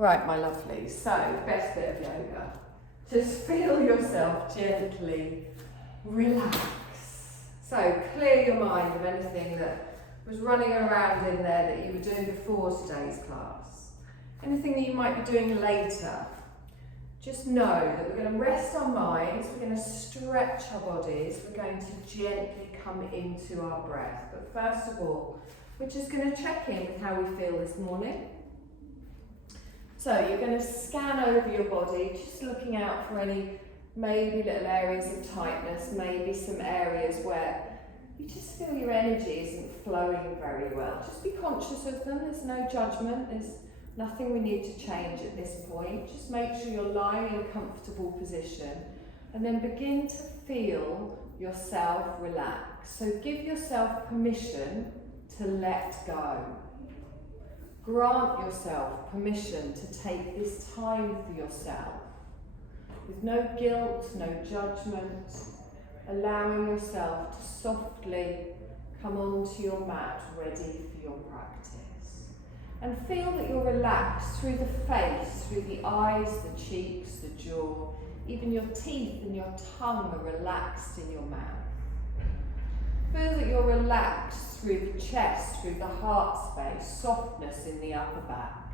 Right, my lovelies, so best bit of yoga. Just feel yourself gently relax. So clear your mind of anything that was running around in there that you were doing before today's class. Anything that you might be doing later. Just know that we're going to rest our minds, we're going to stretch our bodies, we're going to gently come into our breath. But first of all, we're just going to check in with how we feel this morning. So you're going to scan over your body, just looking out for any maybe little areas of tightness, maybe some areas where you just feel your energy isn't flowing very well. Just be conscious of them, there's no judgment, there's nothing we need to change at this point. Just make sure you're lying in a comfortable position and then begin to feel yourself relax. So give yourself permission to let go. Grant yourself permission to take this time for yourself with no guilt, no judgment, allowing yourself to softly come onto your mat ready for your practice. And feel that you're relaxed through the face, through the eyes, the cheeks, the jaw, even your teeth and your tongue are relaxed in your mouth. Feel that you're relaxed through the chest, through the heart space, softness in the upper back.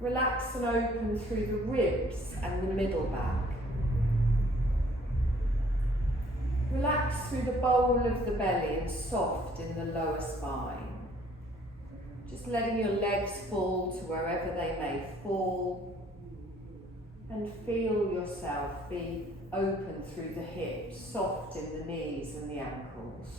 Relax and open through the ribs and the middle back. Relax through the bowl of the belly and soft in the lower spine. Just letting your legs fall to wherever they may fall. And feel yourself be open through the hips, soft in the knees and the ankles.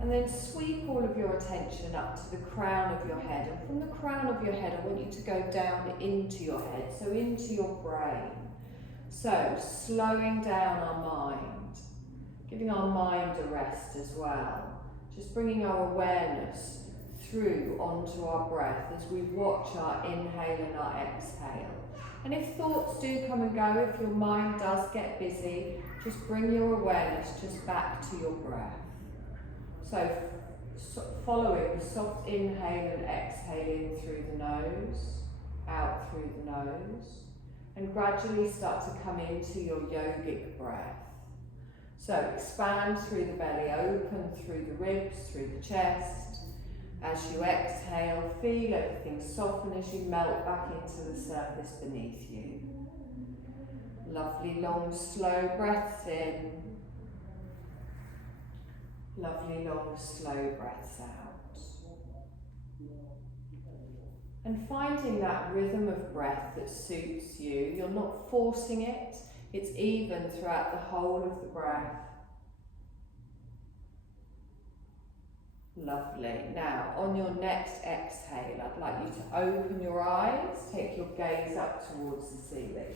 And then sweep all of your attention up to the crown of your head. And from the crown of your head, I want you to go down into your head, so into your brain. So, slowing down our mind, giving our mind a rest as well. Just bringing our awareness through onto our breath as we watch our inhale and our exhale. And if thoughts do come and go, if your mind does get busy, just bring your awareness just back to your breath. So following the soft inhale and exhale in through the nose, out through the nose, and gradually start to come into your yogic breath. So expand through the belly, open through the ribs, through the chest. As you exhale, feel everything soften as you melt back into the surface beneath you. Lovely long slow breaths in. Lovely long slow breaths out. And finding that rhythm of breath that suits you. You're not forcing it. It's even throughout the whole of the breath. Lovely. Now, on your next exhale, I'd like you to open your eyes, take your gaze up towards the ceiling.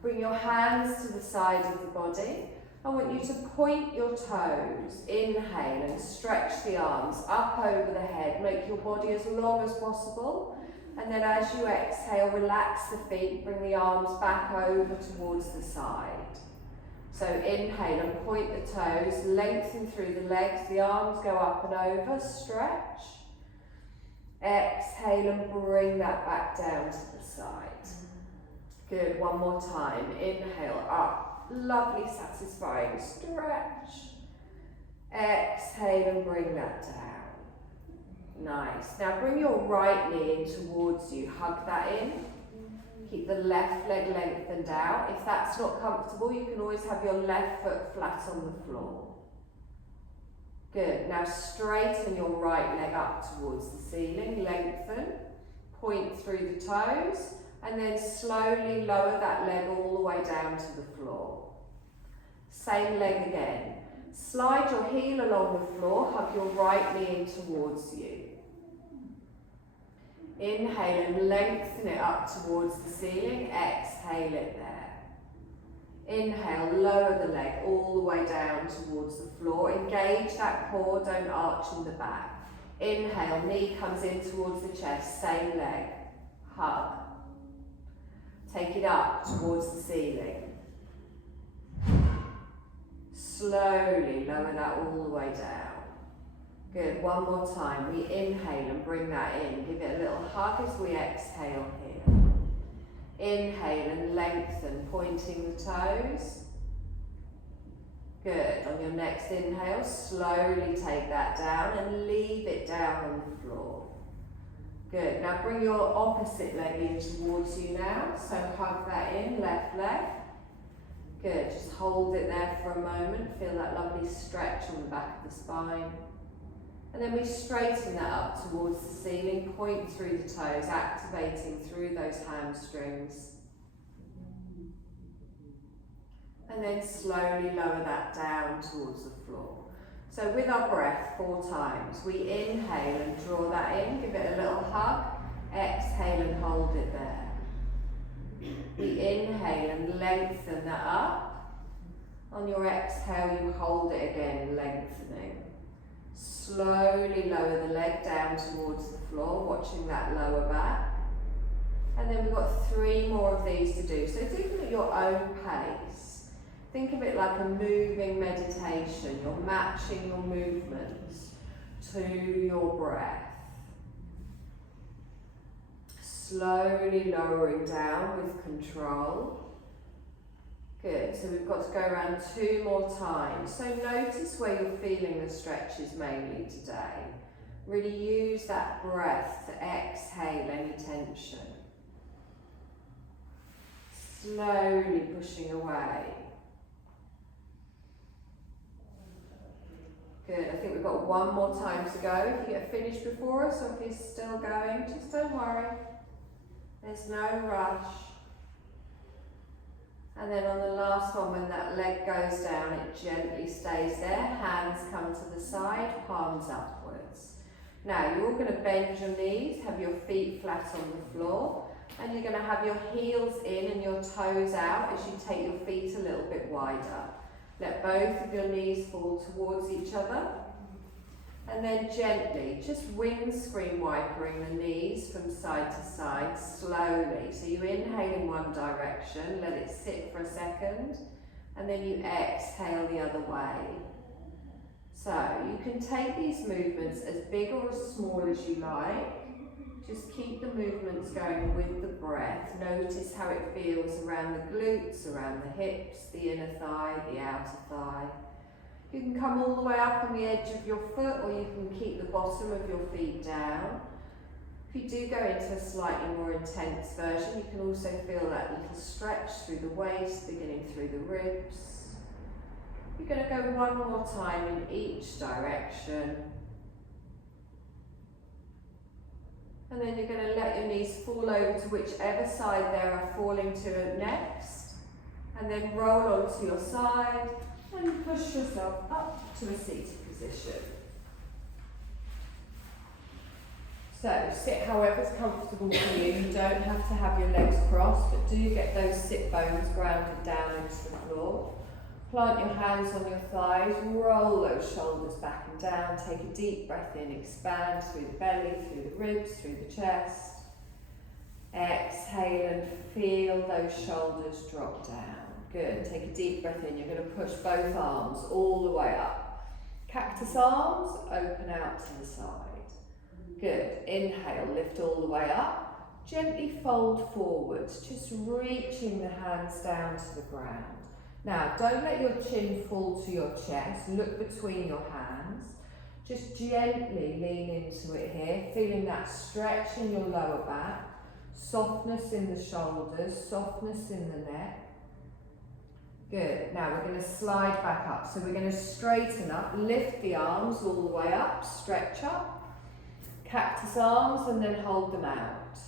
Bring your hands to the side of the body. I want you to point your toes, inhale and stretch the arms up over the head. Make your body as long as possible. And then as you exhale, relax the feet, bring the arms back over towards the side. So inhale and point the toes, lengthen through the legs, the arms go up and over, stretch. Exhale and bring that back down to the side. Good, one more time. Inhale, up, lovely, satisfying, stretch. Exhale and bring that down. Nice. Now bring your right knee in towards you, hug that in. Keep the left leg lengthened out. If that's not comfortable, you can always have your left foot flat on the floor. Good. Now straighten your right leg up towards the ceiling, lengthen, point through the toes, and then slowly lower that leg all the way down to the floor. Same leg again. Slide your heel along the floor, hug your right knee in towards you. Inhale and lengthen it up towards the ceiling, exhale it there. Inhale, lower the leg all the way down towards the floor. Engage that core, don't arch in the back. Inhale, knee comes in towards the chest, same leg, hug. Take it up towards the ceiling. Slowly lower that all the way down. Good, one more time. We inhale and bring that in. Give it a little hug as we exhale here. Inhale and lengthen, pointing the toes. Good, on your next inhale, slowly take that down and leave it down on the floor. Good, now bring your opposite leg in towards you now, so hug that in, left leg. Good, just hold it there for a moment, feel that lovely stretch on the back of the spine. And then we straighten that up towards the ceiling, point through the toes, activating through those hamstrings. And then slowly lower that down towards the floor. So with our breath 4 times, we inhale and draw that in, give it a little hug, exhale and hold it there. We inhale and lengthen that up. On your exhale, you hold it again, lengthening. Slowly lower the leg down towards the floor, watching that lower back. And then we've got 3 more of these to do. So do them at your own pace. Think of it like a moving meditation. You're matching your movements to your breath. Slowly lowering down with control. Good, so we've got to go around 2 more times. So notice where you're feeling the stretches mainly today. Really use that breath to exhale any tension. Slowly pushing away. Good, I think we've got 1 more time to go. If you get finished before us or if you're still going, just don't worry. There's no rush. And then on the last one, when that leg goes down, it gently stays there. Hands come to the side, palms upwards. Now, you're all going to bend your knees, have your feet flat on the floor, and you're going to have your heels in and your toes out as you take your feet a little bit wider. Let both of your knees fall towards each other. And then gently, just windscreen wipering the knees from side to side, slowly. So you inhale in one direction, let it sit for a second, and then you exhale the other way. So you can take these movements as big or as small as you like. Just keep the movements going with the breath. Notice how it feels around the glutes, around the hips, the inner thigh, the outer thigh. You can come all the way up on the edge of your foot, or you can keep the bottom of your feet down. If you do go into a slightly more intense version, you can also feel that little stretch through the waist, beginning through the ribs. You're going to go 1 more time in each direction. And then you're going to let your knees fall over to whichever side they are falling to next. And then roll onto your side and push yourself up to a seated position. So sit however's comfortable for you. You don't have to have your legs crossed, but do get those sit bones grounded down into the floor. Plant your hands on your thighs, roll those shoulders back and down, take a deep breath in, expand through the belly, through the ribs, through the chest. Exhale and feel those shoulders drop down. Good, take a deep breath in, you're going to push both arms all the way up. Cactus arms, open out to the side. Good, inhale, lift all the way up. Gently fold forwards, just reaching the hands down to the ground. Now, don't let your chin fall to your chest, look between your hands. Just gently lean into it here, feeling that stretch in your lower back, softness in the shoulders, softness in the neck. Good, now we're going to slide back up. So we're going to straighten up, lift the arms all the way up, stretch up, cactus arms, and then hold them out.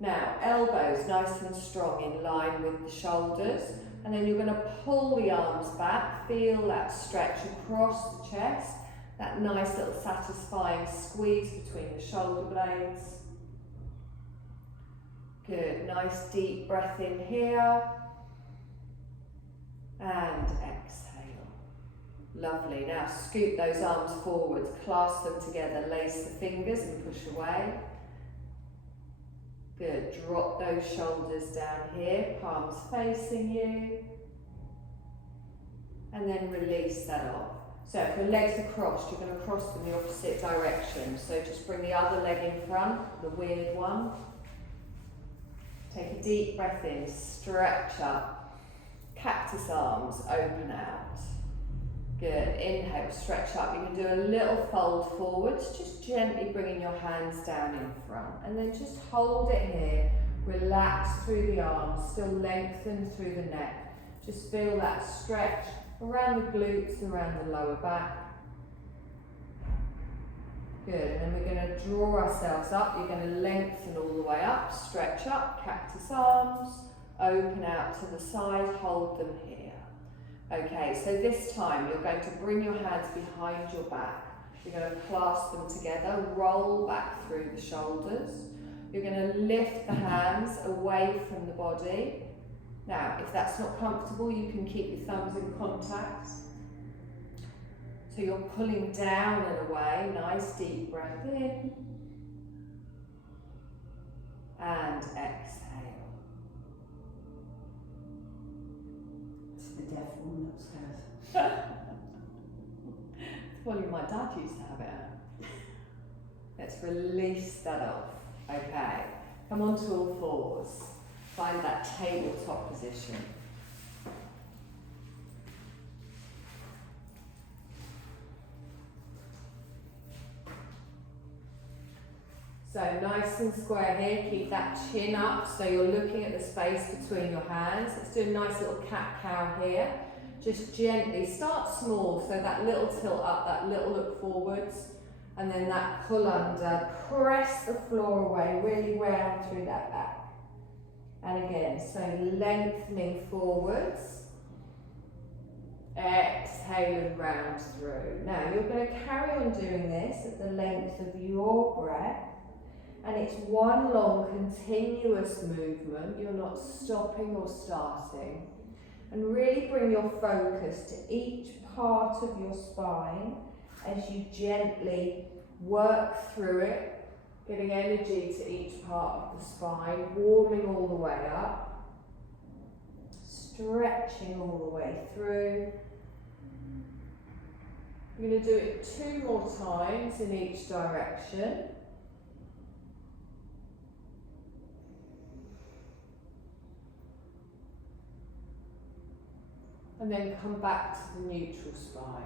Now, elbows nice and strong in line with the shoulders. And then you're going to pull the arms back, feel that stretch across the chest, that nice little satisfying squeeze between the shoulder blades. Good, nice deep breath in here. And exhale. Lovely, now scoop those arms forwards, clasp them together, lace the fingers and push away. Good, drop those shoulders down here, palms facing you. And then release that off. So if your legs are crossed, you're going to cross them the opposite direction. So just bring the other leg in front, the weird one. Take a deep breath in, stretch up. Cactus arms, open out. Good, inhale, stretch up. You can do a little fold forwards, just gently bringing your hands down in front. And then just hold it here, relax through the arms, still lengthen through the neck. Just feel that stretch around the glutes, around the lower back. Good, and then we're going to draw ourselves up. You're going to lengthen all the way up, stretch up, cactus arms, open out to the side, hold them here. Okay, so this time you're going to bring your hands behind your back. You're going to clasp them together, roll back through the shoulders. You're going to lift the hands away from the body. Now, if that's not comfortable, you can keep your thumbs in contact. So you're pulling down and away, nice deep breath in. And exhale. It's the deaf woman upstairs. Well, my dad used to have it. Let's release that off. Okay, come on to all fours. Find that tabletop position. So nice and square here, keep that chin up so you're looking at the space between your hands. Let's do a nice little cat-cow here. Just gently, start small, so that little tilt up, that little look forwards, and then that pull under. Press the floor away, really round through that back. And again, so lengthening forwards. Exhale and round through. Now you're going to carry on doing this at the length of your breath. And it's one long continuous movement. You're not stopping or starting. And really bring your focus to each part of your spine as you gently work through it. Getting energy to each part of the spine, warming all the way up, stretching all the way through. You're going to do it 2 more times in each direction. And then come back to the neutral spine.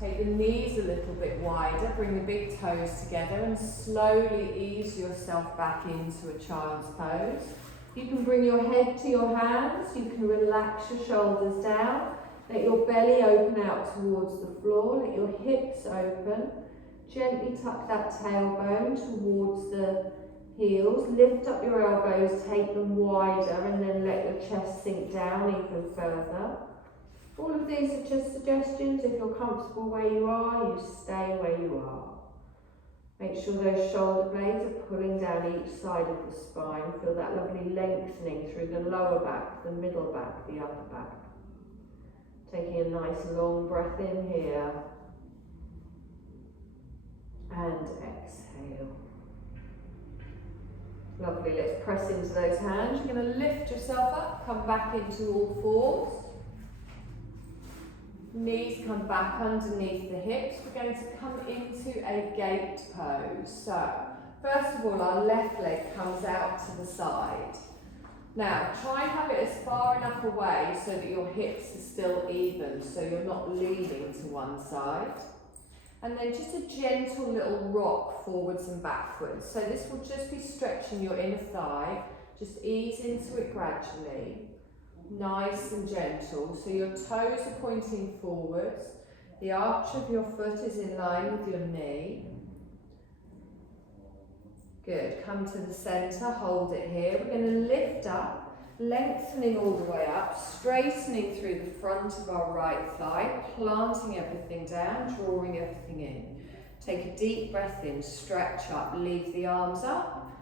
Take the knees a little bit wider, bring the big toes together and slowly ease yourself back into a child's pose. You can bring your head to your hands, you can relax your shoulders down, let your belly open out towards the floor, let your hips open, gently tuck that tailbone towards the heels, lift up your elbows, take them wider and then let your chest sink down even further. All of these are just suggestions. If you're comfortable where you are, you stay where you are. Make sure those shoulder blades are pulling down each side of the spine. Feel that lovely lengthening through the lower back, the middle back, the upper back. Taking a nice long breath in here. And exhale. Lovely, let's press into those hands. You're going to lift yourself up, come back into all fours. Knees come back underneath the hips. We're going to come into a gate pose. So, first of all, our left leg comes out to the side. Now, try and have it as far enough away so that your hips are still even, so you're not leaning to one side. And then just a gentle little rock forwards and backwards. So this will just be stretching your inner thigh. Just ease into it gradually. Nice and gentle. So your toes are pointing forwards. The arch of your foot is in line with your knee. Good. Come to the centre. Hold it here. We're going to lift up, lengthening all the way up, straightening through the front of our right thigh, planting everything down, drawing everything in. Take a deep breath in, stretch up, leave the arms up,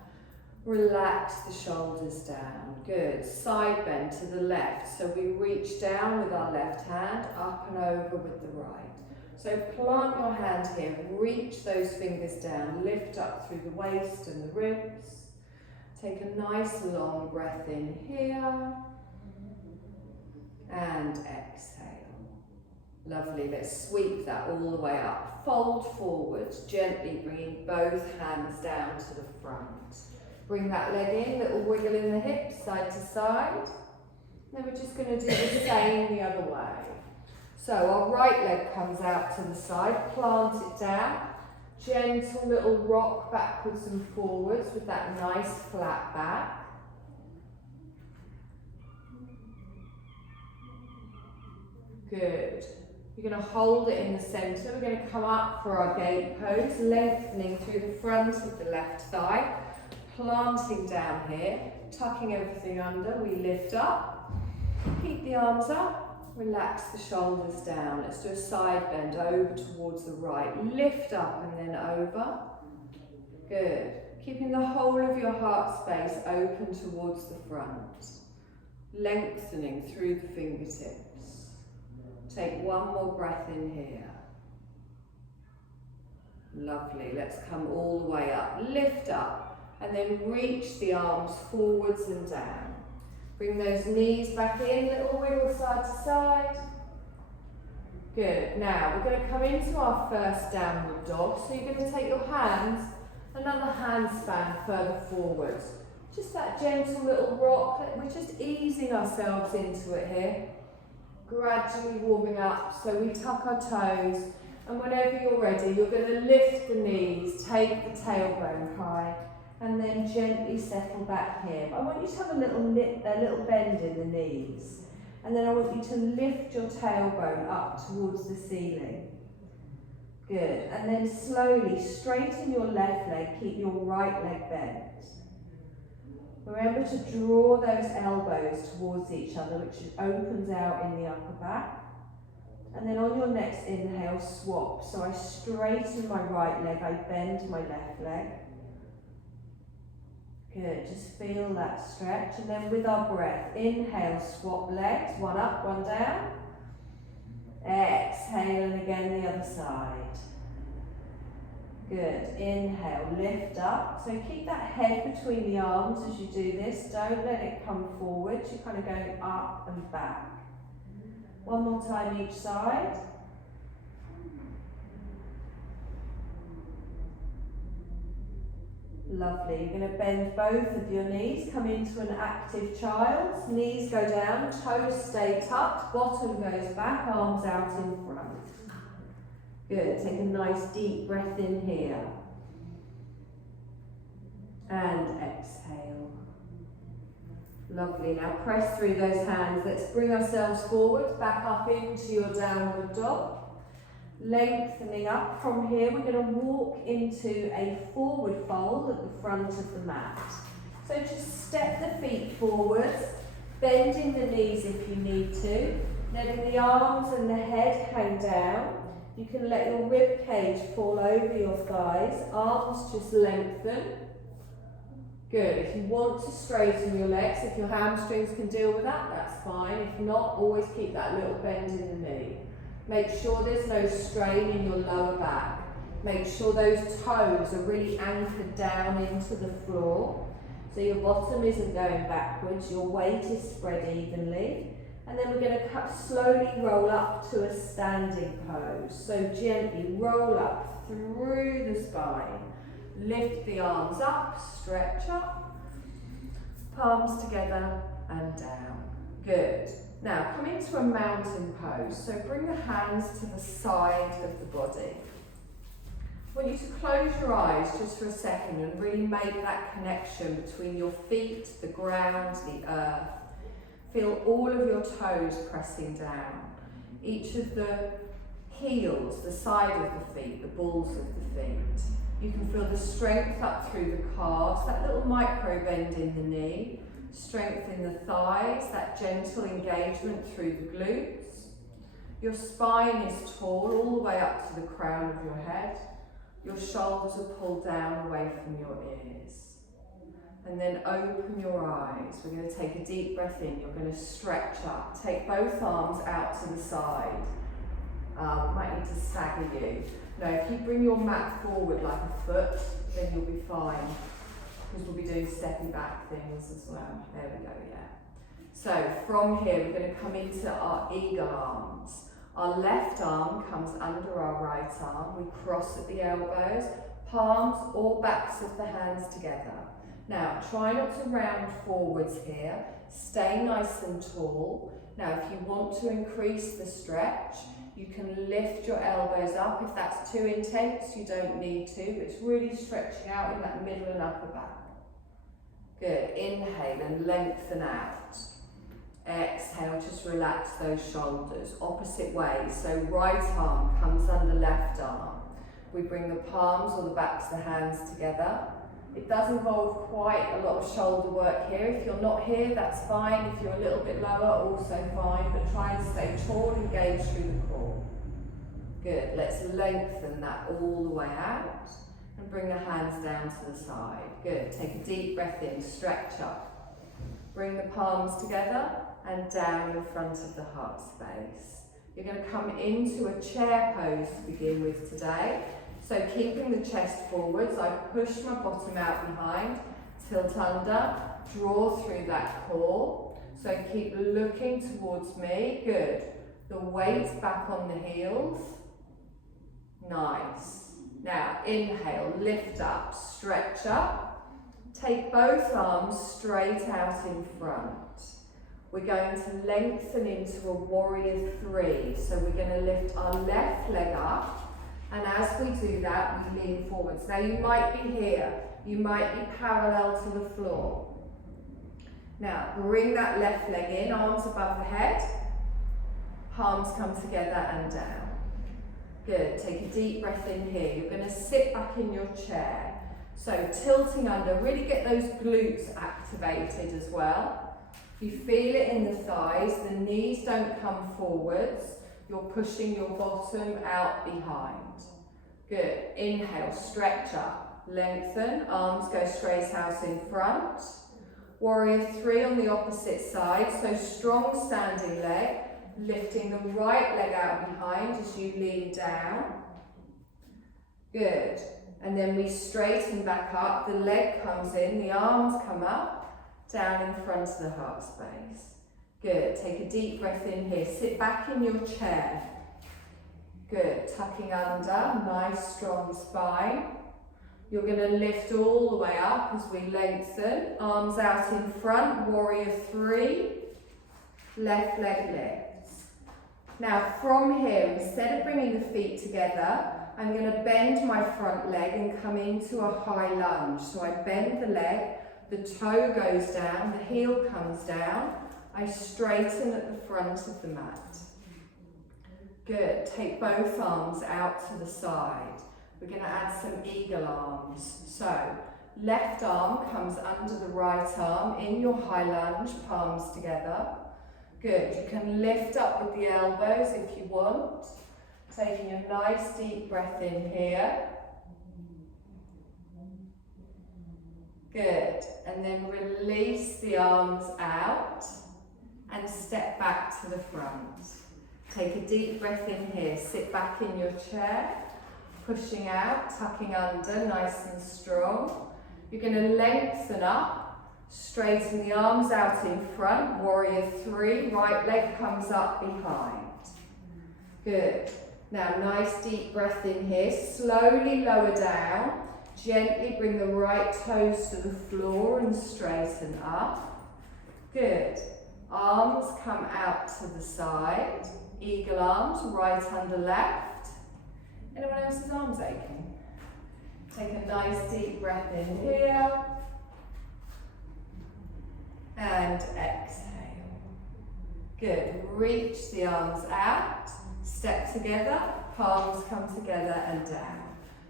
relax the shoulders down. Good. Side bend to the left. So we reach down with our left hand, up and over with the right. So plant your hand here, reach those fingers down, lift up through the waist and the ribs. Take a nice long breath in here and exhale. Lovely, let's sweep that all the way up. Fold forward, gently bringing both hands down to the front. Bring that leg in, little wiggle in the hips, side to side. Then we're just going to do the same the other way. So our right leg comes out to the side, plant it down. Gentle little rock backwards and forwards with that nice flat back. Good. You're going to hold it in the centre. We're going to come up for our gate pose, lengthening through the front of the left thigh, planting down here, tucking everything under. We lift up, keep the arms up, relax the shoulders down. Let's do a side bend over towards the right. Lift up and then over. Good. Keeping the whole of your heart space open towards the front, lengthening through the fingertips. Take one more breath in here. Lovely. Let's come all the way up. Lift up and then reach the arms forwards and down. Bring those knees back in, little wiggle side to side. Good. Now we're going to come into our first downward dog. So you're going to take your hands, another hand span further forwards. Just that gentle little rock. We're just easing ourselves into it here. Gradually warming up, so we tuck our toes, and whenever you're ready, you're going to lift the knees, take the tailbone high, and then gently settle back here. I want you to have a little bend in the knees, and then I want you to lift your tailbone up towards the ceiling. Good, and then slowly straighten your left leg, keep your right leg bent. Remember to draw those elbows towards each other, which opens out in the upper back. And then on your next inhale, swap. So I straighten my right leg, I bend my left leg. Good, just feel that stretch. And then with our breath, inhale, swap legs, one up, one down. Exhale, and again the other side. Good. Inhale, lift up. So keep that head between the arms as you do this. Don't let it come forward. You're kind of going up and back. One more time each side. Lovely. You're going to bend both of your knees. Come into an active child. Knees go down, toes stay tucked, bottom goes back, arms out in front. Good, take a nice deep breath in here. And exhale. Lovely, now press through those hands. Let's bring ourselves forward, back up into your downward dog. Lengthening up from here, we're going to walk into a forward fold at the front of the mat. So just step the feet forwards, bending the knees if you need to, letting the arms and the head hang down. You can let your rib cage fall over your thighs, arms just lengthen. Good, if you want to straighten your legs, if your hamstrings can deal with that, that's fine. If not, always keep that little bend in the knee. Make sure there's no strain in your lower back. Make sure those toes are really anchored down into the floor. So your bottom isn't going backwards, your weight is spread evenly. And then we're going to slowly roll up to a standing pose. So gently roll up through the spine. Lift the arms up, stretch up. Palms together and down. Good. Now come into a mountain pose. So bring the hands to the side of the body. I want you to close your eyes just for a second and really make that connection between your feet, the ground, the earth. Feel all of your toes pressing down. Each of the heels, the side of the feet, the balls of the feet. You can feel the strength up through the calves, that little micro bend in the knee, strength in the thighs, that gentle engagement through the glutes. Your spine is tall all the way up to the crown of your head. Your shoulders are pulled down away from your ears. And then open your eyes. We're going to take a deep breath in. You're going to stretch up. Take both arms out to the side. Might need to stagger you. No, if you bring your mat forward like a foot, then you'll be fine. Because we'll be doing stepping back things as well. There we go, yeah. So from here, we're going to come into our eagle arms. Our left arm comes under our right arm. We cross at the elbows, palms or backs of the hands together. Now, try not to round forwards here. Stay nice and tall. Now, if you want to increase the stretch, you can lift your elbows up. If that's too intense, you don't need to. It's really stretching out in that middle and upper back. Good. Inhale and lengthen out. Exhale, just relax those shoulders. Opposite way. So right arm comes under left arm. We bring the palms or the backs of the hands together. It does involve quite a lot of shoulder work here. If you're not here, that's fine. If you're a little bit lower, also fine. But try and stay tall, engage through the core. Good. Let's lengthen that all the way out. And bring the hands down to the side. Good. Take a deep breath in, stretch up. Bring the palms together and down in front of the heart space. You're going to come into a chair pose to begin with today. So keeping the chest forwards, I push my bottom out behind, tilt under, draw through that core. So keep looking towards me. Good. The weight back on the heels. Nice. Now inhale, lift up, stretch up. Take both arms straight out in front. We're going to lengthen into a warrior three. So we're going to lift our left leg up. And as we do that, we lean forwards. Now you might be here. You might be parallel to the floor. Now bring that left leg in, arms above the head. Palms come together and down. Good. Take a deep breath in here. You're going to sit back in your chair. So tilting under, really get those glutes activated as well. You feel it in the thighs. The knees don't come forwards. You're pushing your bottom out behind. Good. Inhale, stretch up, lengthen, arms go straight out in front. Warrior three on the opposite side, so strong standing leg, lifting the right leg out behind as you lean down. Good. And then we straighten back up, the leg comes in, the arms come up, down in front of the heart space. Good. Take a deep breath in here. Sit back in your chair. Good. Tucking under. Nice strong spine. You're going to lift all the way up as we lengthen. Arms out in front. Warrior three. Left leg lifts. Now from here, instead of bringing the feet together, I'm going to bend my front leg and come into a high lunge. So I bend the leg. The toe goes down. The heel comes down. I straighten at the front of the mat. Good. Take both arms out to the side. We're going to add some eagle arms. So, left arm comes under the right arm in your high lunge, palms together. Good. You can lift up with the elbows if you want. Taking a nice deep breath in here. Good. And then release the arms out. And step back to the front. Take a deep breath in here. Sit back in your chair. Pushing out, tucking under, nice and strong. You're going to lengthen up. Straighten the arms out in front. Warrior three. Right leg comes up behind. Good. Now nice deep breath in here. Slowly lower down. Gently bring the right toes to the floor and straighten up. Good. Arms come out to the side. Eagle arms, right under left. Anyone else's arms aching? Take a nice deep breath in here. And exhale. Good. Reach the arms out. Step together. Palms come together and down.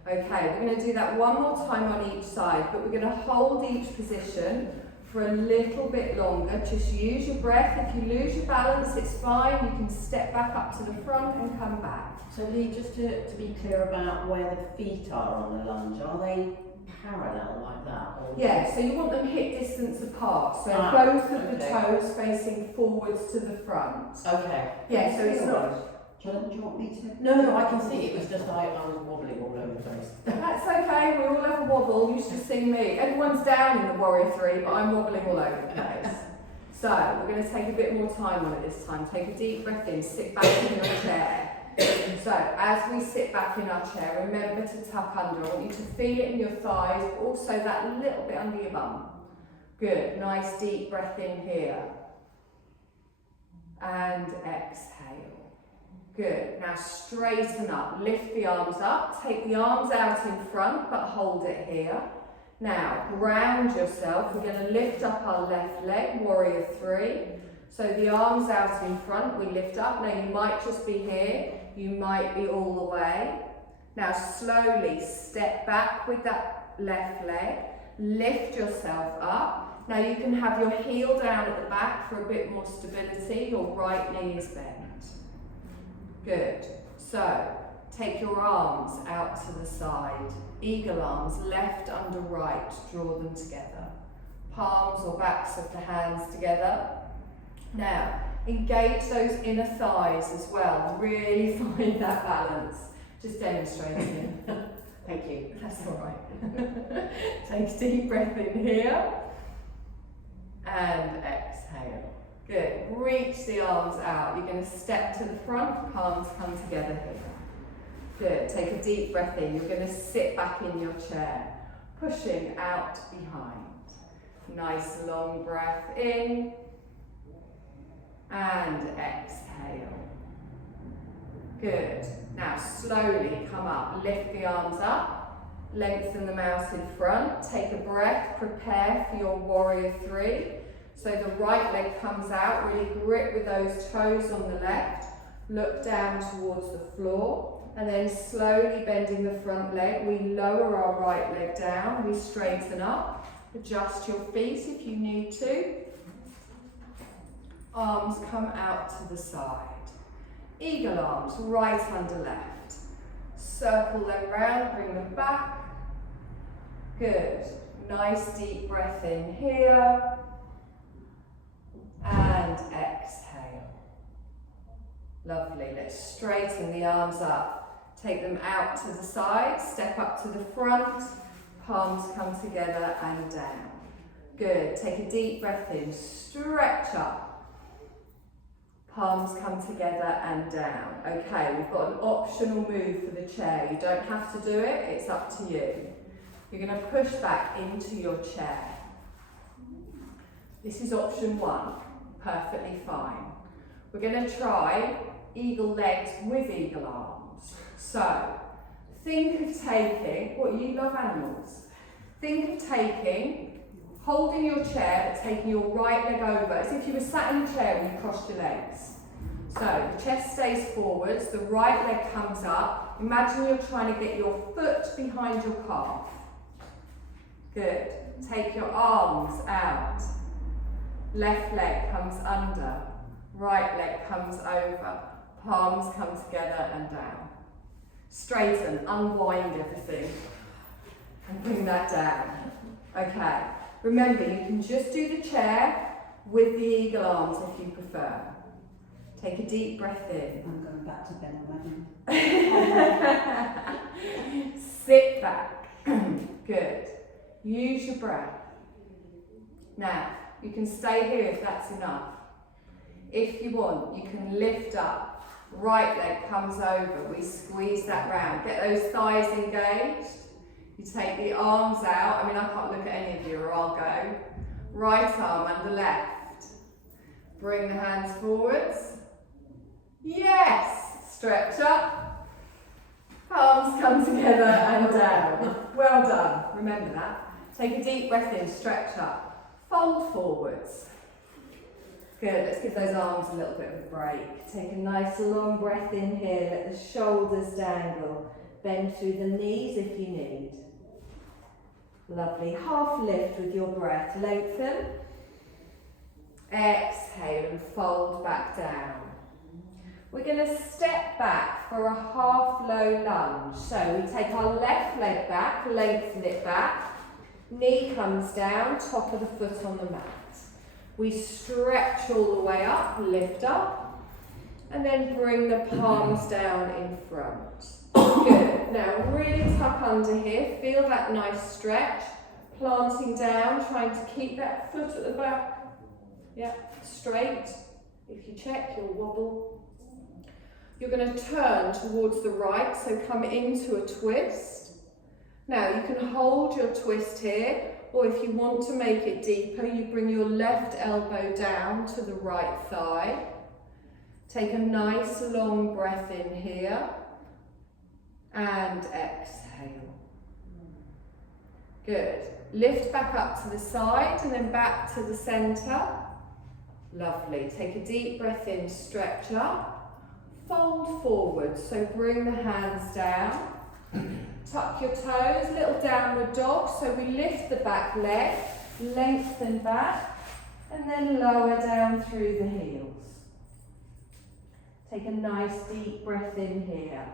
Okay, we're going to do that one more time on each side, but we're going to hold each position for a little bit longer. Just use your breath. If you lose your balance, it's fine. You can step back up to the front and come back. So Lee, just to be clear about where the feet are on the lunge, are they parallel like that? Or yeah, so you want them hip distance apart. So both of the toes facing forwards to the front. Okay. Yeah, so it's not... Do you want me to? No, I can see it was just I was wobbling all over the place. That's okay, we all have a wobble. You should sing me. Everyone's down in the warrior three, but I'm wobbling all over the place. So we're going to take a bit more time on it this time. Take a deep breath in, sit back in your chair. So as we sit back in our chair, remember to tuck under. I want you to feel it in your thighs, but also that little bit under your bum. Good, nice deep breath in here. And exhale. Good, now straighten up, lift the arms up, take the arms out in front, but hold it here. Now, ground yourself. We're going to lift up our left leg, warrior three. So the arms out in front, we lift up. Now you might just be here, you might be all the way. Now slowly step back with that left leg, lift yourself up. Now you can have your heel down at the back for a bit more stability. Your right knee is bent. Good. So take your arms out to the side. Eagle arms, left under right, draw them together. Palms or backs of the hands together. Now, engage those inner thighs as well. Really find that balance. Just demonstrating. Thank you. That's all right. Take a deep breath in here. And exhale. Good. Reach the arms out. You're going to step to the front, palms come together here. Good. Take a deep breath in. You're going to sit back in your chair, pushing out behind. Nice long breath in and exhale. Good. Now slowly come up. Lift the arms up. Lengthen them out in front. Take a breath. Prepare for your warrior three. So the right leg comes out. Really grip with those toes on the left. Look down towards the floor. And then slowly bending the front leg, we lower our right leg down, we straighten up, adjust your feet if you need to. Arms come out to the side. Eagle arms, right under left. Circle them round, bring them back. Good. Nice deep breath in here. And exhale. Lovely. Let's straighten the arms up. Take them out to the side, step up to the front, palms come together and down. Good. Take a deep breath in, stretch up. Palms come together and down. Okay, we've got an optional move for the chair. You don't have to do it, it's up to you. You're going to push back into your chair. This is option one, perfectly fine. We're going to try eagle legs with eagle arms. So, think of taking, you love animals. Think of taking, holding your chair, but taking your right leg over, as if you were sat in the chair and you crossed your legs. So, the chest stays forwards, the right leg comes up. Imagine you're trying to get your foot behind your calf. Good. Take your arms out. Left leg comes under, right leg comes over. Palms come together and down. Straighten, unwind everything and bring that down. Okay, remember you can just do the chair with the eagle arms if you prefer. Take a deep breath in. I'm going back to bed already. Sit back. Good. Use your breath. Now, you can stay here if that's enough. If you want, you can lift up. Right leg comes over, we squeeze that round. Get those thighs engaged. You take the arms out. I mean, I can't look at any of you or I'll go. Right arm under left. Bring the hands forwards. Yes! Stretch up. Palms come together and down. Well done. Remember that. Take a deep breath in, stretch up. Fold forwards. Good, let's give those arms a little bit of a break. Take a nice long breath in here, let the shoulders dangle. Bend through the knees if you need. Lovely, half lift with your breath. Lengthen. Exhale and fold back down. We're going to step back for a half low lunge. So we take our left leg back, lengthen it back. Knee comes down, top of the foot on the mat. We stretch all the way up, lift up, and then bring the palms down in front. Good. Now really tuck under here, feel that nice stretch. Planting down, trying to keep that foot at the back Yeah, straight. If you check, you'll wobble. You're going to turn towards the right, so come into a twist. Now you can hold your twist here, or if you want to make it deeper, you bring your left elbow down to the right thigh. Take a nice long breath in here and exhale. Good. Lift back up to the side and then back to the centre. Lovely. Take a deep breath in, stretch up, fold forward. So bring the hands down. Tuck your toes, little downward dog. So we lift the back leg, lengthen back, and then lower down through the heels. Take a nice deep breath in here.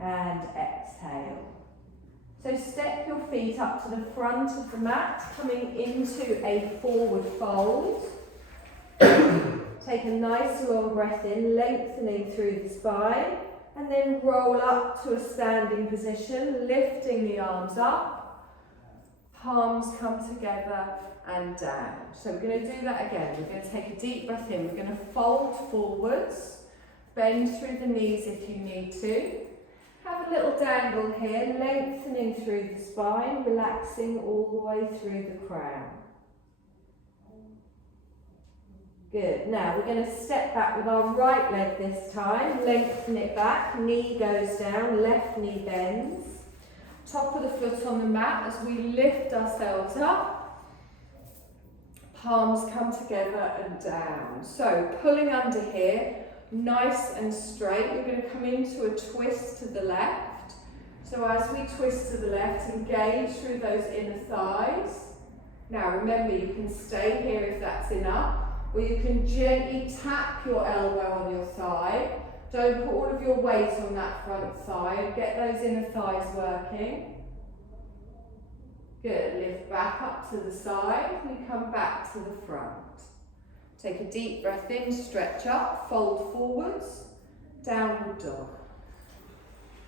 And exhale. So step your feet up to the front of the mat, coming into a forward fold. Take a nice long breath in, lengthening through the spine, and then roll up to a standing position, lifting the arms up. Palms come together and down. So we're going to do that again. We're going to take a deep breath in. We're going to fold forwards, bend through the knees if you need to. Have a little dangle here, lengthening through the spine, relaxing all the way through the crown. Good. Now we're going to step back with our right leg this time, lengthen it back, knee goes down, left knee bends. Top of the foot on the mat as we lift ourselves up. Palms come together and down. So pulling under here, nice and straight. You're going to come into a twist to the left. So as we twist to the left, engage through those inner thighs. Now remember, you can stay here if that's enough, or you can gently tap your elbow on your thigh. Don't put all of your weight on that front thigh. Get those inner thighs working. Good. Lift back up to the side and you come back to the front. Take a deep breath in, stretch up, fold forwards, downward dog.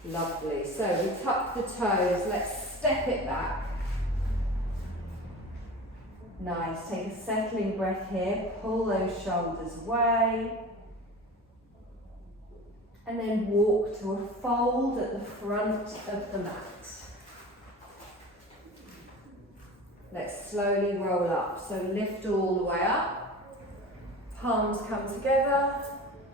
Lovely. So we tuck the toes, let's step it back. Nice. Take a settling breath here, pull those shoulders away. And then walk to a fold at the front of the mat. Let's slowly roll up. So lift all the way up. Palms come together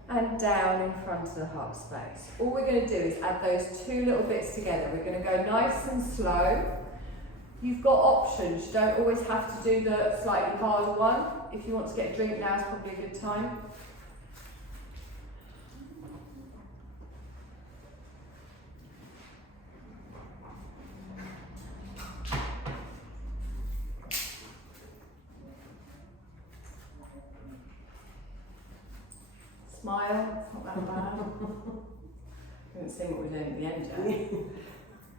and down in front of the heart space. All we're going to do is add those two little bits together. We're going to go nice and slow. You've got options. You don't always have to do the slightly harder one. If you want to get a drink, now is probably a good time. Smile, it's not that bad. I haven't seen what we're doing at the end yet.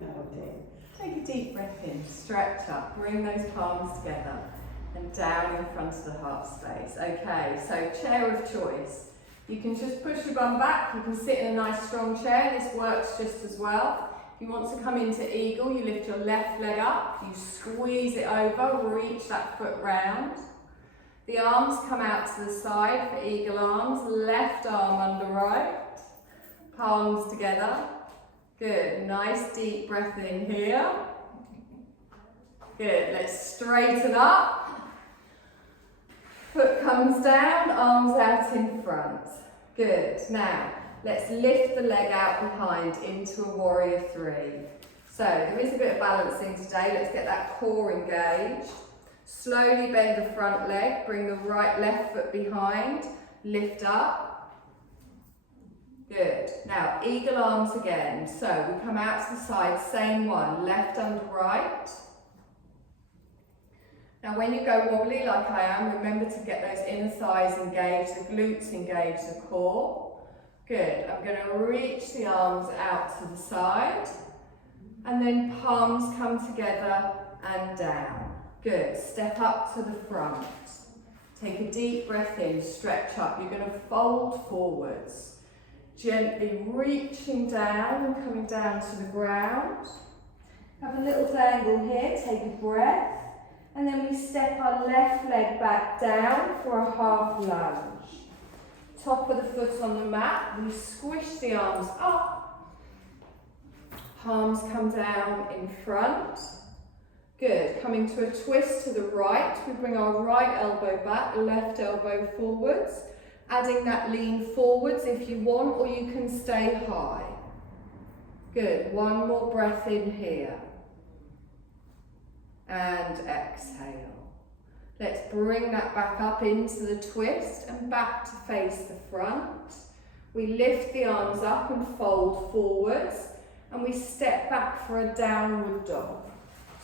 Oh dear. Take a deep breath in, stretch up, bring those palms together and down in front of the heart space. Okay, so chair of choice. You can just push your bum back, you can sit in a nice strong chair, this works just as well. If you want to come into eagle, you lift your left leg up, you squeeze it over, reach that foot round. The arms come out to the side for eagle arms, left arm under right, palms together. Good, nice deep breath in here. Good, let's straighten up. Foot comes down, arms out in front. Good, now let's lift the leg out behind into a warrior three. So there is a bit of balancing today, let's get that core engaged. Slowly bend the front leg, bring the right left foot behind, lift up. Good. Now, eagle arms again. So we come out to the side, same one, left under right. Now when you go wobbly like I am, remember to get those inner thighs engaged, the glutes engaged, the core. Good. I'm going to reach the arms out to the side and then palms come together and down. Good. Step up to the front. Take a deep breath in, stretch up. You're going to fold forwards. Gently reaching down and coming down to the ground. Have a little dangle here, take a breath, And then we step our left leg back down for a half lunge. Top of the foot on the mat, we squish the arms up. Palms come down in front. Good, coming to a twist to the right, we bring our right elbow back, left elbow forwards, adding that lean forwards if you want, or you can stay high. Good, one more breath in here. And exhale. Let's bring that back up into the twist and back to face the front. We lift the arms up and fold forwards, and we step back for a downward dog.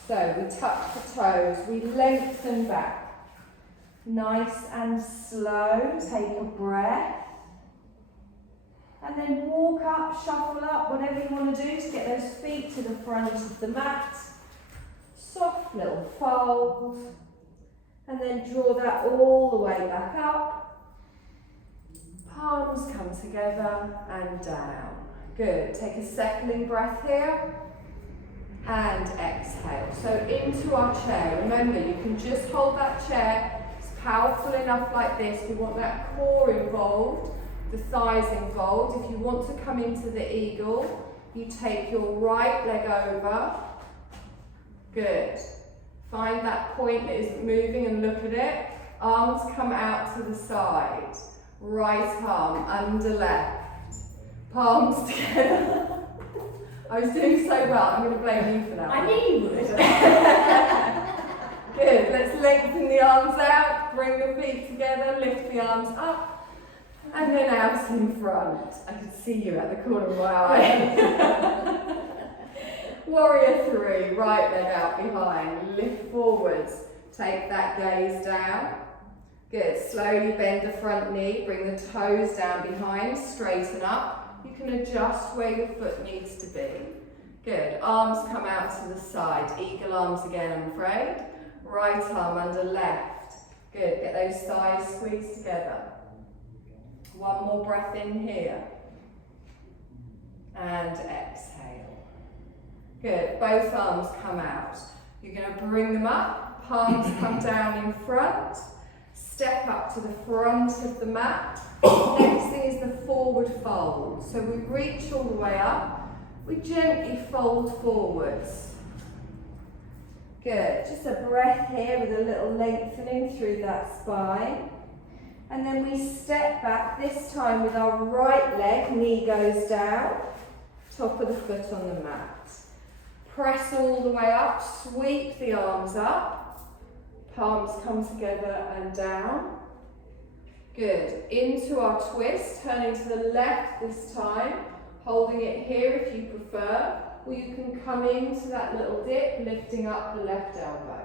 So we tuck the toes, we lengthen back. Nice and slow, take a breath. And then walk up, shuffle up, whatever you want to do to get those feet to the front of the mat. Soft little fold. And then draw that all the way back up. Palms come together and down. Good, take a settling breath here. And exhale. So into our chair. Remember, you can just hold that chair. It's powerful enough like this. We want that core involved, the thighs involved. If you want to come into the eagle, you take your right leg over. Good. Find that point that isn't moving and look at it. Arms come out to the side. Right arm under left. Palms together. I was doing so well, I'm going to blame you for that. I knew you would. Good, let's lengthen the arms out, bring the feet together, lift the arms up, and then out in front. I can see you at the corner of my eye. Warrior three, right leg out behind, lift forwards, take that gaze down. Good, slowly bend the front knee, bring the toes down behind, straighten up. You can adjust where your foot needs to be. Good, arms come out to the side, eagle arms again, I'm afraid. Right arm under left. Good, get those thighs squeezed together. One more breath in here. And exhale. Good, both arms come out. You're going to bring them up, palms come down in front. Step up to the front of the mat. Next thing is the forward fold. So we reach all the way up. We gently fold forwards. Good. Just a breath here with a little lengthening through that spine. And then we step back, this time with our right leg, knee goes down, top of the foot on the mat. Press all the way up, sweep the arms up. Palms come together and down. Good. Into our twist, turning to the left this time, holding it here if you prefer, or you can come into that little dip, lifting up the left elbow.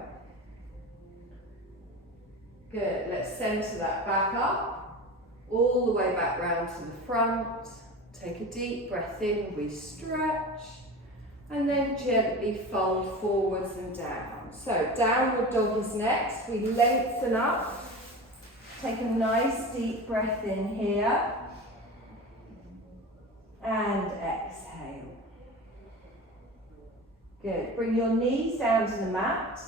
Good. Let's centre that back up, all the way back round to the front. Take a deep breath in, we stretch, and then gently fold forwards and down. So downward dog is next. We lengthen up. Take a nice deep breath in here. And exhale. Good. Bring your knees down to the mat.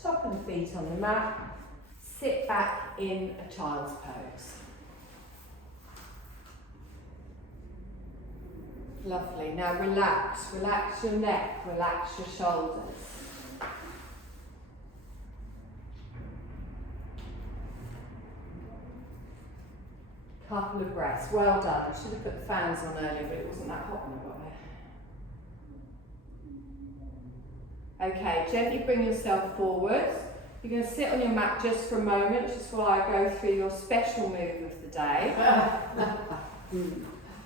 Top of the feet on the mat. Sit back in a child's pose. Lovely. Now relax. Relax your neck. Relax your shoulders. Couple of breaths. Well done. I should have put the fans on earlier, but it wasn't that hot when I got there. Okay, gently bring yourself forwards. You're going to sit on your mat just for a moment, just while I go through your special move of the day.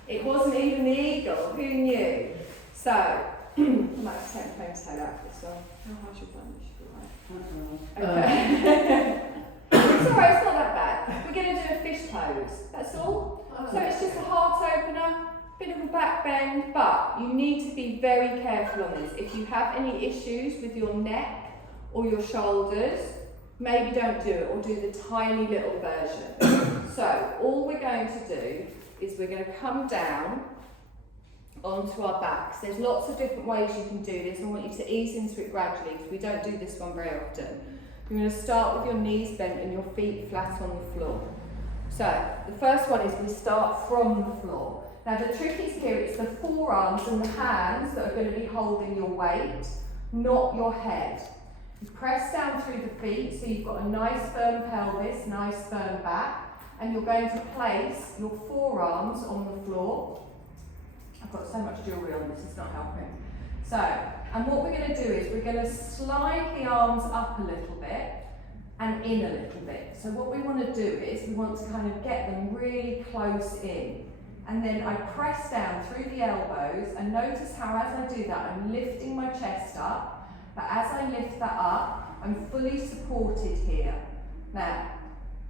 It wasn't even the eagle. Who knew? So, I might have to take my ponytail out for this one. How hard your bun? Should be right. Okay. It's alright, it's not that bad. We're going to do a fish pose, that's all. So it's just a heart opener, bit of a back bend, but you need to be very careful on this. If you have any issues with your neck or your shoulders, maybe don't do it, or do the tiny little version. So all we're going to do is we're going to come down onto our backs. There's lots of different ways you can do this. I want you to ease into it gradually because we don't do this one very often. You're going to start with your knees bent and your feet flat on the floor. So the first one is we start from the floor. Now the trick is here, it's the forearms and the hands that are going to be holding your weight, not your head. You press down through the feet so you've got a nice firm pelvis, nice firm back, and you're going to place your forearms on the floor. I've got so much jewellery on this, it's not helping. So, and what we're going to do is we're going to slide the arms up a little bit and in a little bit. So what we want to do is we want to kind of get them really close in. And then I press down through the elbows, and notice how as I do that I'm lifting my chest up, but as I lift that up I'm fully supported here. Now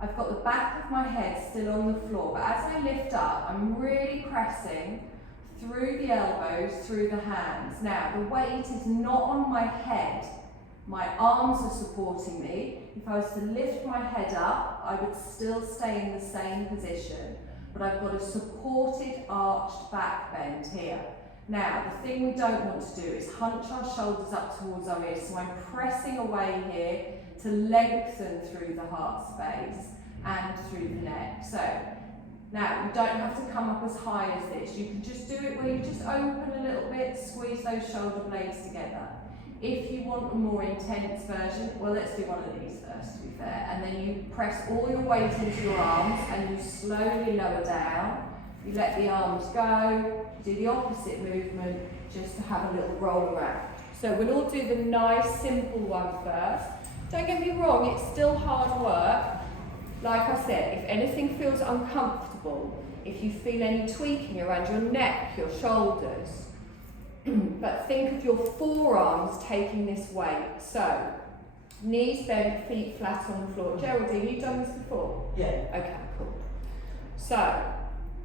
I've got the back of my head still on the floor, but as I lift up I'm really pressing through the elbows, through the hands. Now the weight is not on my head, my arms are supporting me. If I was to lift my head up I would still stay in the same position. But I've got a supported arched back bend here. Now, the thing we don't want to do is hunch our shoulders up towards our ears, so I'm pressing away here to lengthen through the heart space and through the neck. So, now, you don't have to come up as high as this. You can just do it where you just open a little bit, squeeze those shoulder blades together. If you want a more intense version, well, let's do one of these first, to be fair. And then you press all your weight into your arms and you slowly lower down. You let the arms go, do the opposite movement, just to have a little roll around. So we'll all do the nice, simple one first. Don't get me wrong, it's still hard work. Like I said, if anything feels uncomfortable, if you feel any tweaking around your neck, your shoulders, but think of your forearms taking this weight. So, knees bent, feet flat on the floor. Geraldine, you've done this before? Yeah. Okay, cool. So,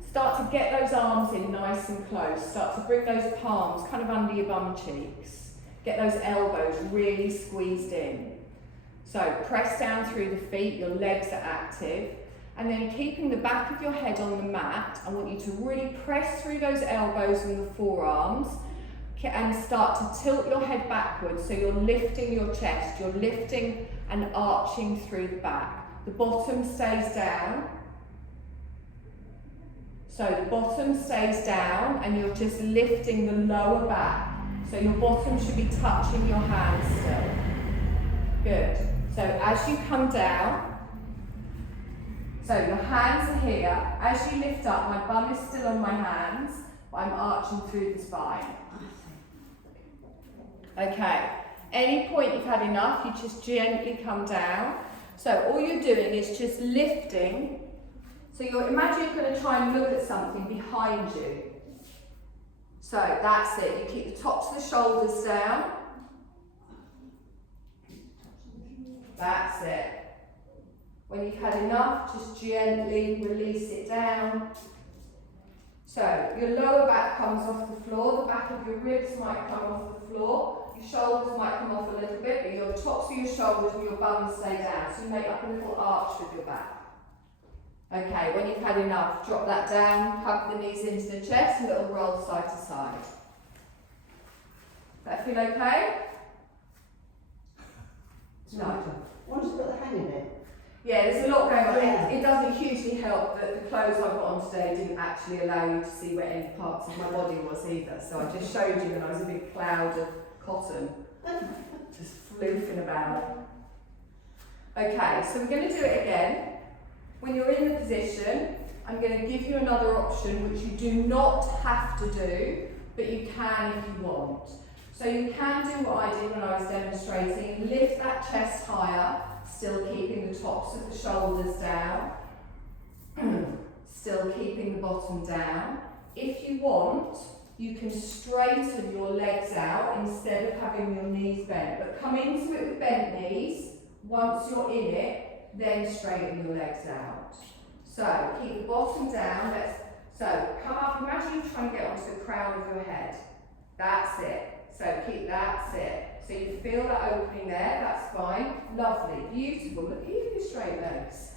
start to get those arms in nice and close. Start to bring those palms kind of under your bum cheeks. Get those elbows really squeezed in. So, press down through the feet, your legs are active. And then keeping the back of your head on the mat, I want you to really press through those elbows and the forearms and start to tilt your head backwards, so you're lifting your chest, you're lifting and arching through the back. The bottom stays down. So the bottom stays down and you're just lifting the lower back. So your bottom should be touching your hands still. Good. So as you come down, so your hands are here. As you lift up, my bum is still on my hands, but I'm arching through the spine. Okay, any point you've had enough, you just gently come down. So all you're doing is just lifting. So imagine you're going to try and look at something behind you. So that's it, you keep the tops of the shoulders down. That's it. When you've had enough, just gently release it down. So your lower back comes off the floor, the back of your ribs might come off the floor. Your shoulders might come off a little bit, but your tops of your shoulders and your bum stay down. So you make like a little arch with your back. Okay, when you've had enough, drop that down, hug the knees into the chest, a little roll side to side. Does that feel okay? No. Once you've got the hang of it. Yeah, there's a lot going on. Yeah. It doesn't hugely help that the clothes I've got on today didn't actually allow you to see where any parts of my body was either. So I just showed you and I was a big cloud of cotton just floofing about. Okay, so we're going to do it again. When you're in the position, I'm going to give you another option which you do not have to do, but you can if you want. So you can do what I did when I was demonstrating, lift that chest higher, still keeping the tops of the shoulders down, still keeping the bottom down. If you want, you can straighten your legs out instead of having your knees bent, but come into it with bent knees. Once you're in it, then straighten your legs out. So keep the bottom down. So come up, imagine you're trying to get onto the crown of your head. That's it. So that's it. So you feel that opening there, that's fine. Lovely, beautiful. Look at you with your straight legs.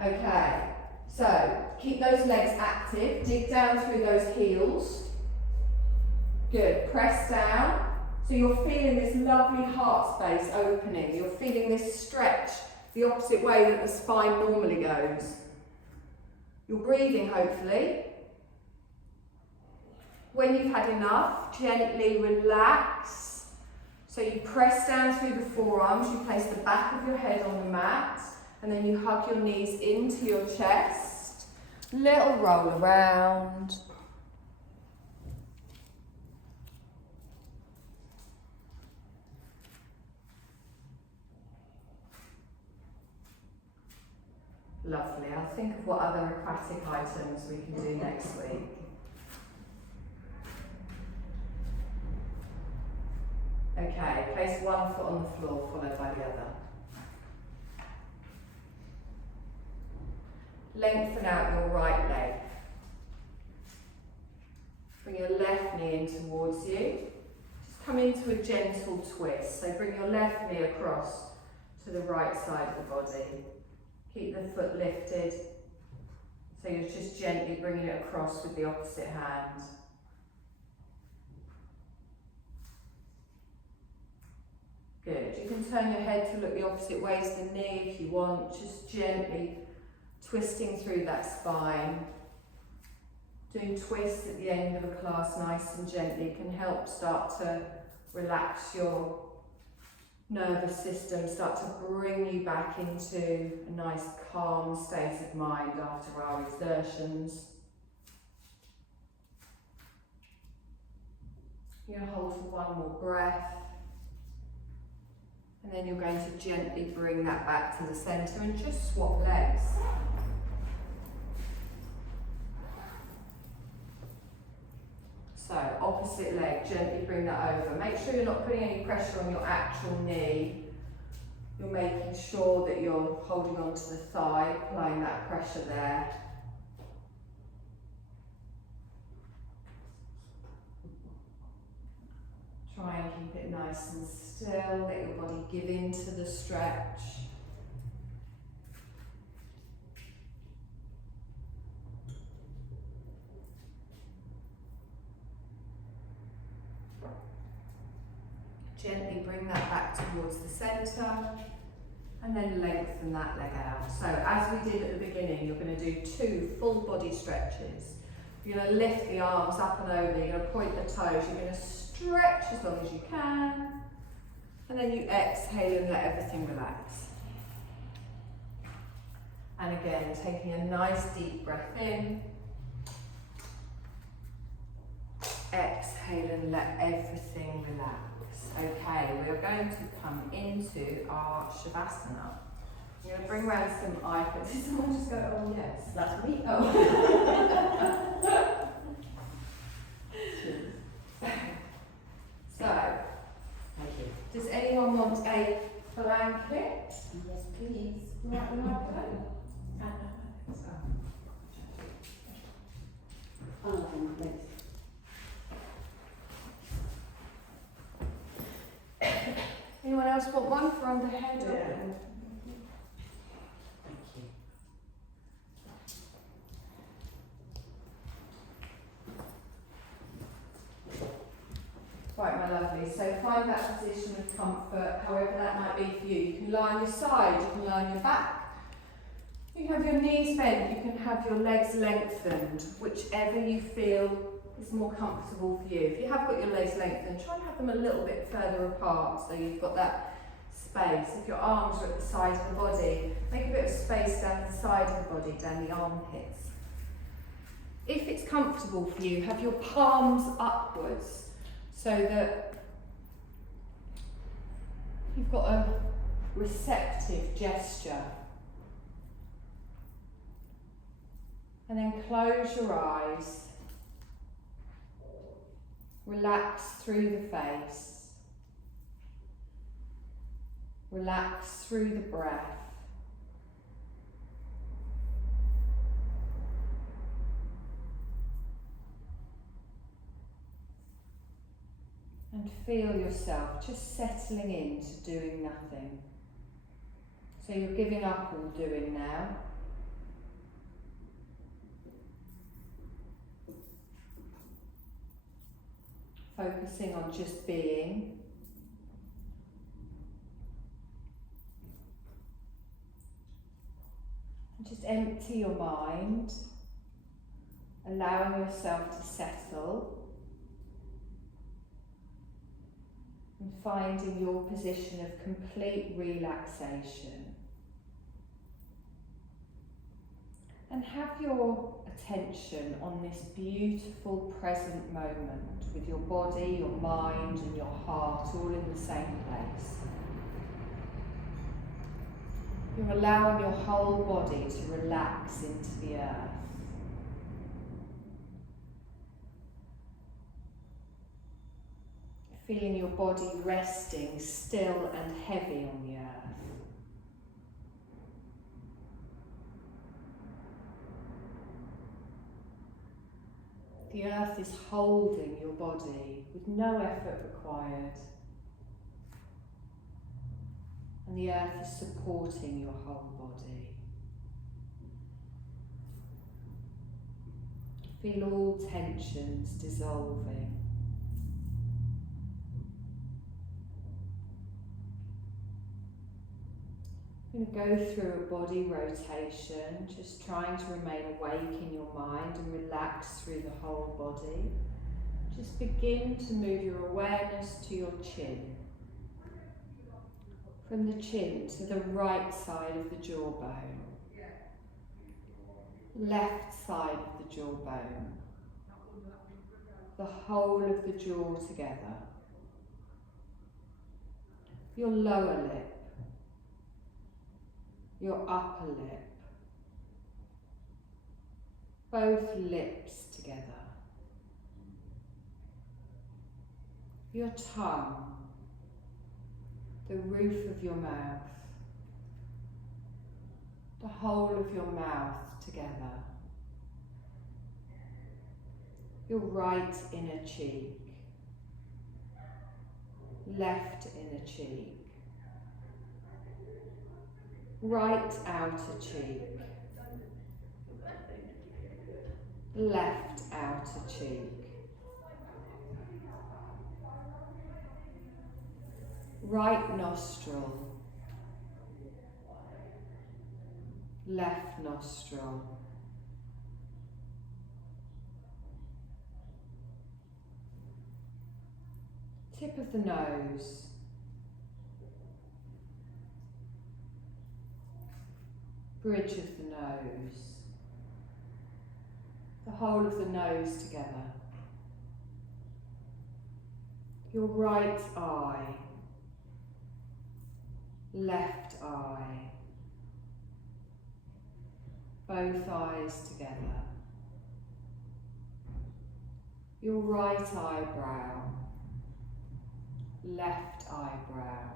Okay, so keep those legs active. Dig down through those heels. Good, press down. So you're feeling this lovely heart space opening. You're feeling this stretch the opposite way that the spine normally goes. You're breathing, hopefully. When you've had enough, gently relax. So you press down through the forearms, you place the back of your head on the mat, and then you hug your knees into your chest. Little roll around. Lovely. I'll think of what other aquatic items we can do next week. Okay, place one foot on the floor, followed by the other. Lengthen out your right leg. Bring your left knee in towards you. Just come into a gentle twist. So bring your left knee across to the right side of the body. Keep the foot lifted. So you're just gently bringing it across with the opposite hand. Good. You can turn your head to look the opposite way as the knee if you want. Just gently twisting through that spine. Doing twists at the end of a class nice and gently can help start to relax your nervous system, start to bring you back into a nice calm state of mind after our exertions. You're going to hold for one more breath. And then you're going to gently bring that back to the centre and just swap legs. So opposite leg, gently bring that over. Make sure you're not putting any pressure on your actual knee. You're making sure that you're holding on to the thigh, applying that pressure there. Try and keep it nice and still, let your body give in to the stretch. Gently bring that back towards the centre and then lengthen that leg out. So as we did at the beginning, you're going to do 2 full body stretches. You're going to lift the arms up and over, you're going to point the toes, you're going to stretch as long as you can, and then you exhale and let everything relax. And again, taking a nice deep breath in, exhale and let everything relax. Okay, we are going to come into our Shavasana. We're going to bring around some iPads. Did someone just go, oh yes, that's me? Oh. So, Thank you. does anyone want a blanket? Yes, please. Right, we might go. Oh, thanks. Anyone else want one for under head? Yeah. Thank you. Right, my lovely. So find that position of comfort, however that might be for you. You can lie on your side, you can lie on your back. You can have your knees bent, you can have your legs lengthened, whichever you feel is more comfortable for you. If you have got your legs lengthened, try and have them a little bit further apart so you've got that space. If your arms are at the side of the body, make a bit of space down the side of the body, down the armpits. If it's comfortable for you, have your palms upwards so that you've got a receptive gesture. And then close your eyes. Relax through the face. Relax through the breath. And feel yourself just settling into doing nothing. So you're giving up all doing now. Focusing on just being. Just empty your mind, allowing yourself to settle and finding your position of complete relaxation. And have your attention on this beautiful present moment with your body, your mind and your heart all in the same place. You're allowing your whole body to relax into the earth. Feeling your body resting still and heavy on the earth. The earth is holding your body with no effort required. And the earth is supporting your whole body. Feel all tensions dissolving. I'm going to go through a body rotation, just trying to remain awake in your mind and relax through the whole body. Just begin to move your awareness to your chin. From the chin to the right side of the jawbone. Left side of the jawbone. The whole of the jaw together. Your lower lip. Your upper lip. Both lips together. Your tongue. The roof of your mouth, the whole of your mouth together, your right inner cheek, left inner cheek, right outer cheek, left outer cheek, right nostril, left nostril, tip of the nose, bridge of the nose, the whole of the nose together, your right eye, left eye, both eyes together, your right eyebrow, left eyebrow,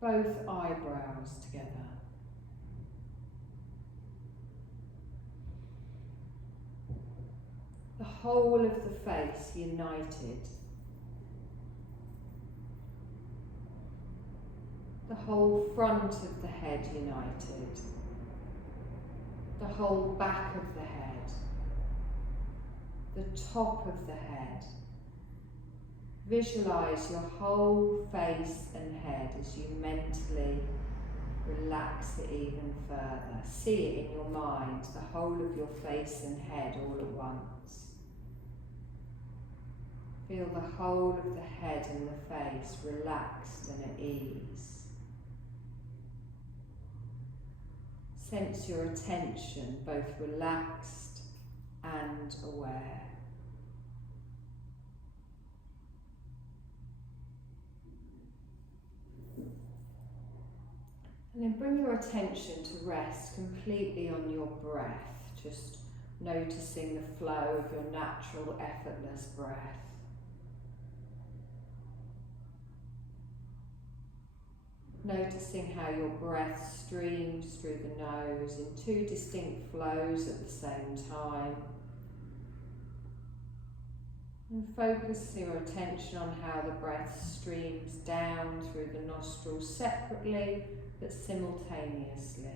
both eyebrows together, the whole of the face united, the whole front of the head united, the whole back of the head, the top of the head. Visualise your whole face and head as you mentally relax it even further. See it in your mind, the whole of your face and head all at once. Feel the whole of the head and the face relaxed and at ease. Sense your attention both relaxed and aware. And then bring your attention to rest completely on your breath, just noticing the flow of your natural, effortless breath. Noticing how your breath streams through the nose in two distinct flows at the same time. And focus your attention on how the breath streams down through the nostrils separately but simultaneously.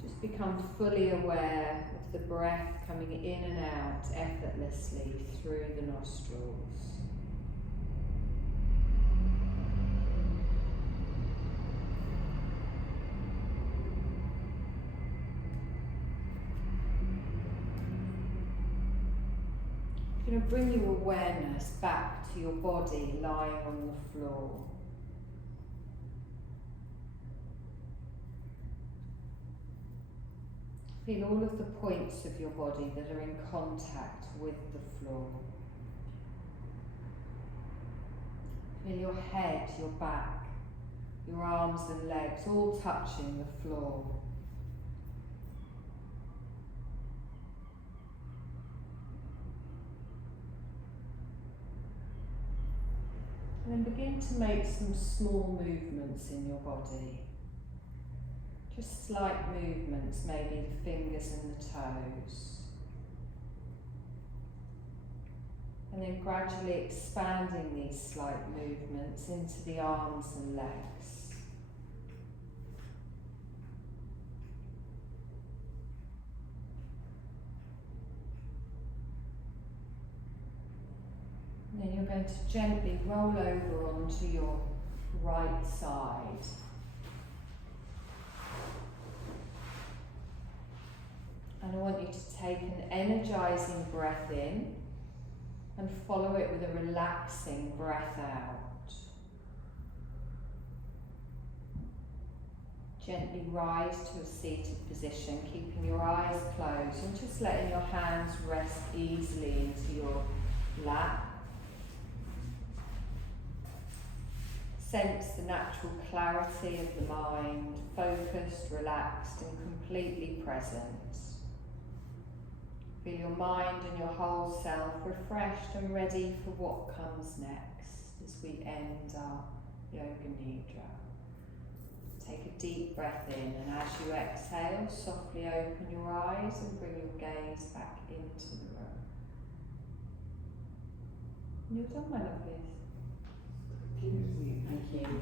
Just become fully aware of the breath coming in and out effortlessly through the nostrils. bring your awareness back to your body lying on the floor. Feel all of the points of your body that are in contact with the floor. Feel your head, your back, your arms and legs all touching the floor. And then begin to make some small movements in your body. Just slight movements, maybe the fingers and the toes. And then gradually expanding these slight movements into the arms and legs. And then you're going to gently roll over onto your right side. And I want you to take an energizing breath in and follow it with a relaxing breath out. Gently rise to a seated position, keeping your eyes closed and just letting your hands rest easily into your lap. Sense the natural clarity of the mind, focused, relaxed and completely present. Feel your mind and your whole self refreshed and ready for what comes next as we end our Yoga Nidra. Take a deep breath in, and as you exhale, softly open your eyes and bring your gaze back into the room. You're done, my lovelies. Thank you.